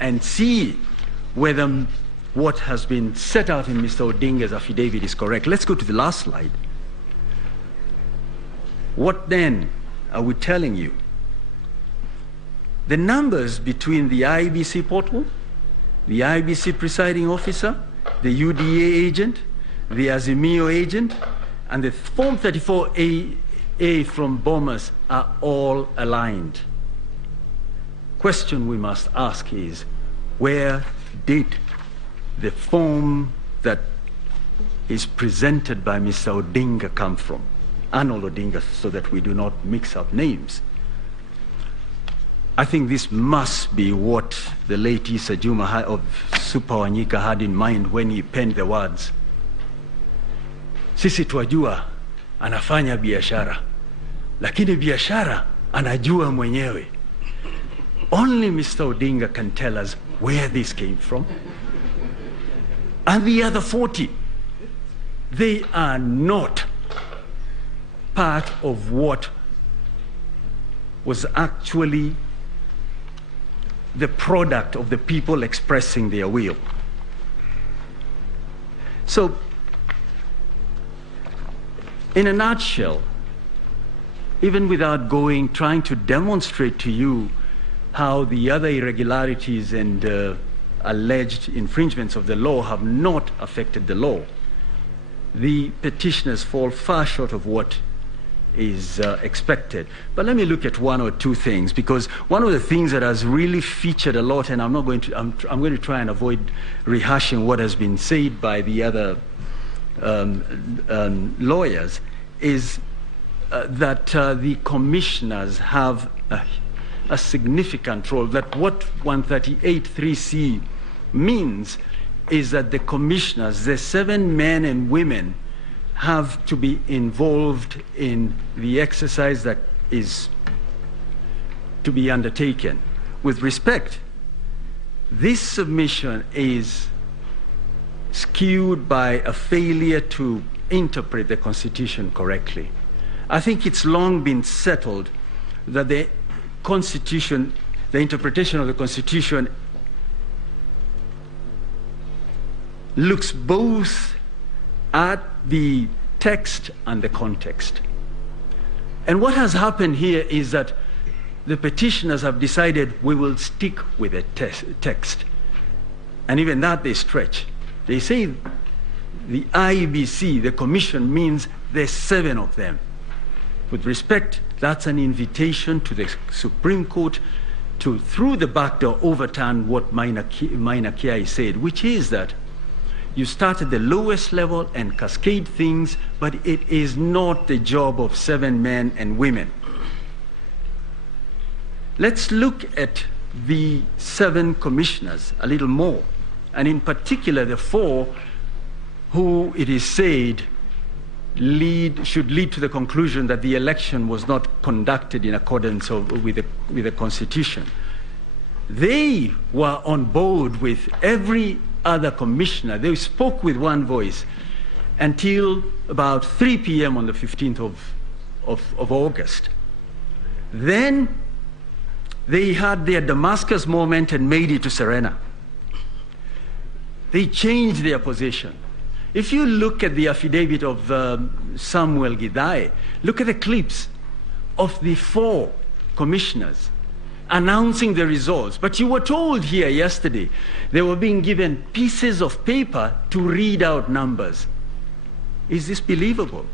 and see whether what has been set out in Mr. Odinga's affidavit is correct. Let's go to the last slide. What then are we telling you? The numbers between the Iebc portal, the Iebc presiding officer, the UDA agent, the Azimio agent, and the Form 34A from Bomas are all aligned. Question we must ask is, where did the form that is presented by Mr. Odinga come from? Arnold Odinga, so that we do not mix up names. I think this must be what the late Issa Juma of Super Wanyika had in mind when he penned the words, sisi twajua anafanya biashara, lakini biashara anajua mwenyewe. Only Mr. Odinga can tell us where this came from. And the other 40, they are not part of what was actually the product of the people expressing their will. So, in a nutshell, even without trying to demonstrate to you how the other irregularities and alleged infringements of the law have not affected the law, the petitioners fall far short of what is expected. But let me look at one or two things, because one of the things that has really featured a lot, and I'm going to try and avoid rehashing what has been said by the other lawyers, is that the commissioners have a significant role. That what 138(3)(c) means is that the commissioners, the 7 men and women, have to be involved in the exercise that is to be undertaken. With respect, this submission is skewed by a failure to interpret the Constitution correctly. I think it's long been settled that the Constitution, the interpretation of the Constitution, looks both at the text and the context. And what has happened here is that the petitioners have decided we will stick with the text. And even that they stretch. They say the Iebc, the commission, means there's 7 of them. With respect, that's an invitation to the Supreme Court to, through the back door, overturn what Maina Kiai said, which is that you start at the lowest level and cascade things, but it is not the job of 7 men and women. Let's look at the 7 commissioners a little more, and in particular the 4 who it is said should lead to the conclusion that the election was not conducted in accordance with the Constitution. They were on board with every other commissioner. They spoke with one voice until about 3 p.m. on the 15th of August. Then they had their Damascus moment and made it to Serena. They changed their position. If you look at the affidavit of Samuel Gidai, look at the clips of the 4 commissioners announcing the results. But you were told here yesterday they were being given pieces of paper to read out numbers. Is this believable?